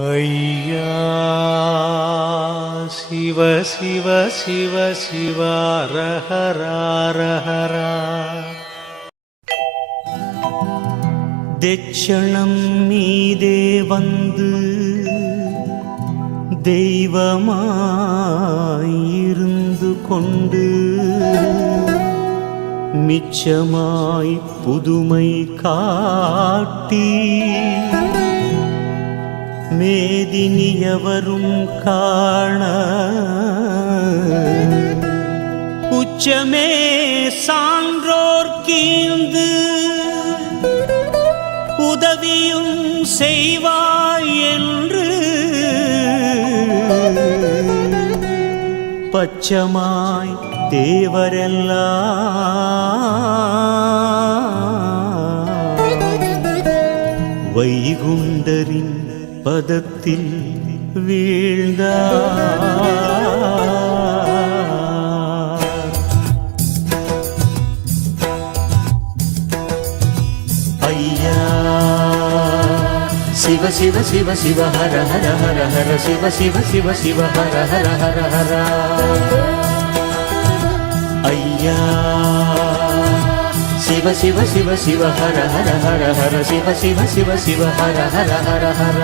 ஐயா சிவ சிவ சிவ சிவ ரஹரா தெச்சணம் மீதே வந்து தெய்வமாயிருந்து கொண்டு மிச்சமாய் புதுமை காட்டி மேதினியவரும் காண உச்சமே சான்றோர் கீழ்ந்து உதவியும் செய்வாய் என்று பச்சமாய் தேவரெல்லாம் வைகுண்டரின் பதத்தில் வீழ்ந்தார். ஐயா சிவ சிவ சிவ சிவ ஹர ஹர ஹர ஹர சிவ சிவ சிவ சிவ ஹர ஹர ஹர ஹர. ஐயா சிவ சிவ சிவ சிவ ஹர ஹர ஹர ஹர சிவ சிவ சிவ சிவ ஹர ஹர ஹர ஹர.